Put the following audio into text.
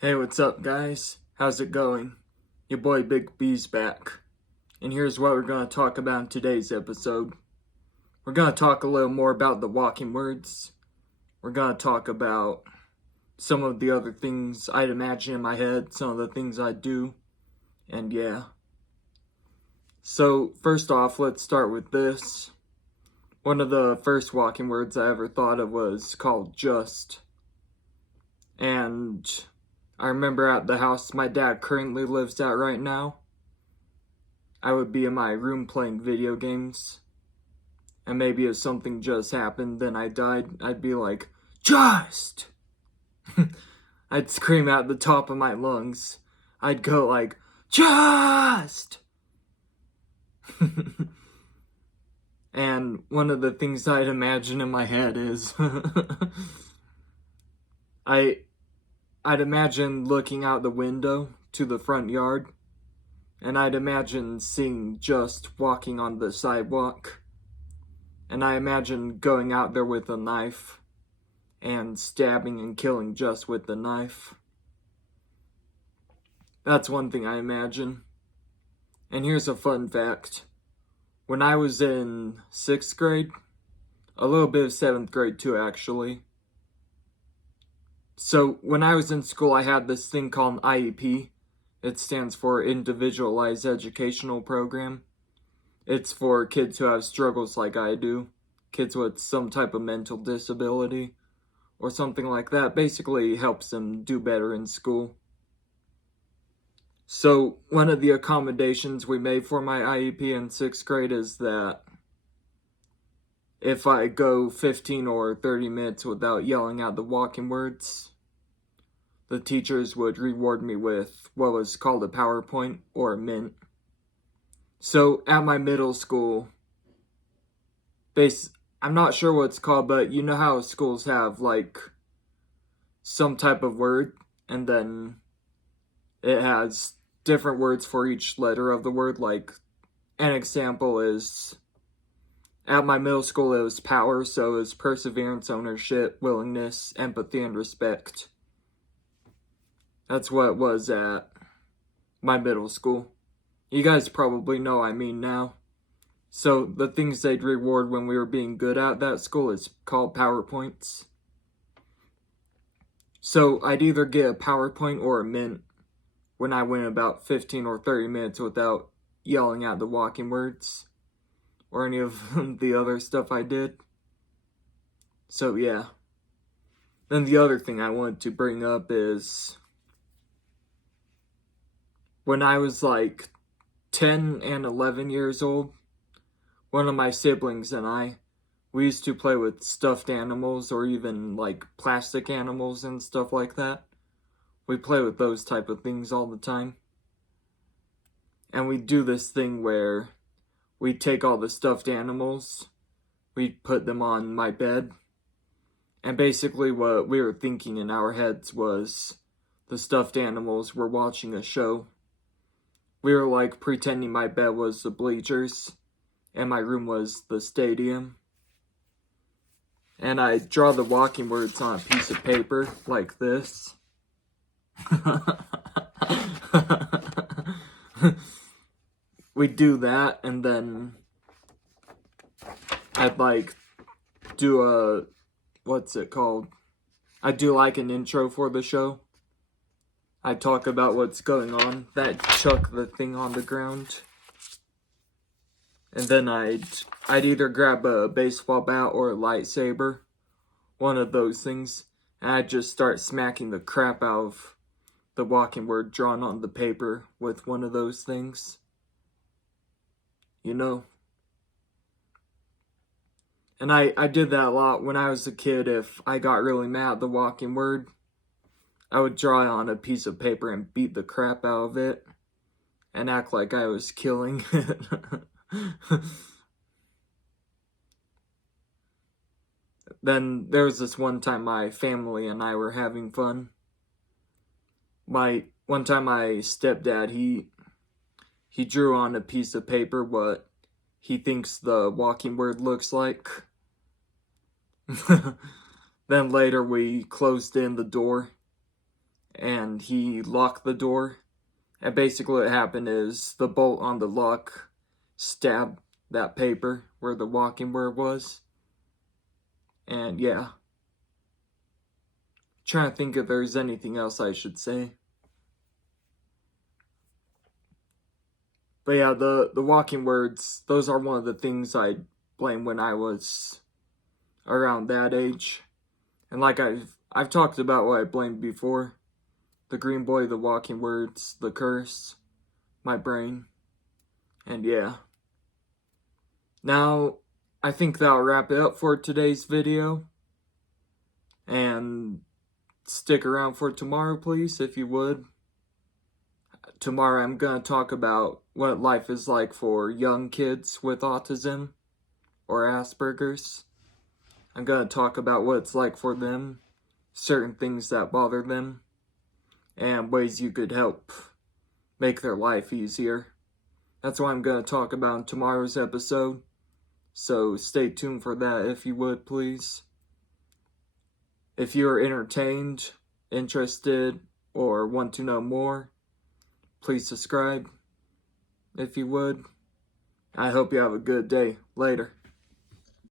Hey, what's up, guys? How's it going? Your boy Big B's back. And here's what we're going to talk about in today's episode. We're going to talk a little more about the walking words. We're going to talk about some of the other things I'd imagine in my head, some of the things I do, and yeah. So, first off, let's start with this. One of the first walking words I ever thought of was called just. And I remember at the house my dad currently lives at right now, I would be in my room playing video games. And maybe if something just happened, then I died, I'd be like, just! I'd scream out the top of my lungs. I'd go like, just! And one of the things I'd imagine in my head is I'd imagine looking out the window to the front yard, and I'd imagine seeing Just walking on the sidewalk, and I imagine going out there with a knife and stabbing and killing Just with the knife. That's one thing I imagine. And here's a fun fact. When I was in 6th grade, a little bit of 7th grade too, actually. So when I was in school, I had this thing called an IEP. It stands for Individualized Educational Program. It's for kids who have struggles like I do. Kids with some type of mental disability or something like that. Basically helps them do better in school. So one of the accommodations we made for my IEP in 6th grade is that if I go 15 or 30 minutes without yelling out the walking words, the teachers would reward me with what was called a PowerPoint or a Mint. So at my middle school, I'm not sure what it's called, but you know how schools have like some type of word and then it has different words for each letter of the word. Like an example is at my middle school it was power, so it was perseverance, ownership, willingness, empathy, and respect. That's what it was at my middle school. You guys probably know what I mean now. So the things they'd reward when we were being good at that school is called PowerPoints. So I'd either get a PowerPoint or a Mint when I went about 15 or 30 minutes without yelling out the walking words or any of the other stuff I did. So yeah. Then the other thing I wanted to bring up is when I was like 10 and 11 years old, one of my siblings and we used to play with stuffed animals or even like plastic animals and stuff like that. We play with those type of things all the time. And we do this thing where we take all the stuffed animals, we put them on my bed, and basically what we were thinking in our heads was the stuffed animals were watching a show. We were like pretending my bed was the bleachers and my room was the stadium. And I draw the walking words on a piece of paper like this. We do that, and then I'd like do what's it called? I'd do like an intro for the show. I'd talk about what's going on. I'd chuck the thing on the ground. And then I'd either grab a baseball bat or a lightsaber, one of those things, and I'd just start smacking the crap out of the walking word drawn on the paper with one of those things. You know? And I did that a lot when I was a kid. If I got really mad at the walking word, I would draw it on a piece of paper and beat the crap out of it and act like I was killing it. Then there was this one time my family and I were having fun. One time my stepdad, he drew on a piece of paper what he thinks the walking word looks like. Then later we closed in the door and he locked the door. And basically what happened is the bolt on the lock stabbed that paper where the walking word was. And yeah. Trying to think if there's anything else I should say. But yeah, the walking words, those are one of the things I blamed when I was around that age. And like I've talked about what I blamed before. The green boy, the walking words, the curse, my brain. And yeah. Now, I think that'll wrap it up for today's video. And stick around for tomorrow, please, if you would. Tomorrow I'm going to talk about what life is like for young kids with autism or Asperger's. I'm going to talk about what it's like for them, certain things that bother them, and ways you could help make their life easier. That's what I'm going to talk about in tomorrow's episode. So stay tuned for that if you would, please. If you're entertained, interested, or want to know more, please subscribe if you would. I hope you have a good day. Later.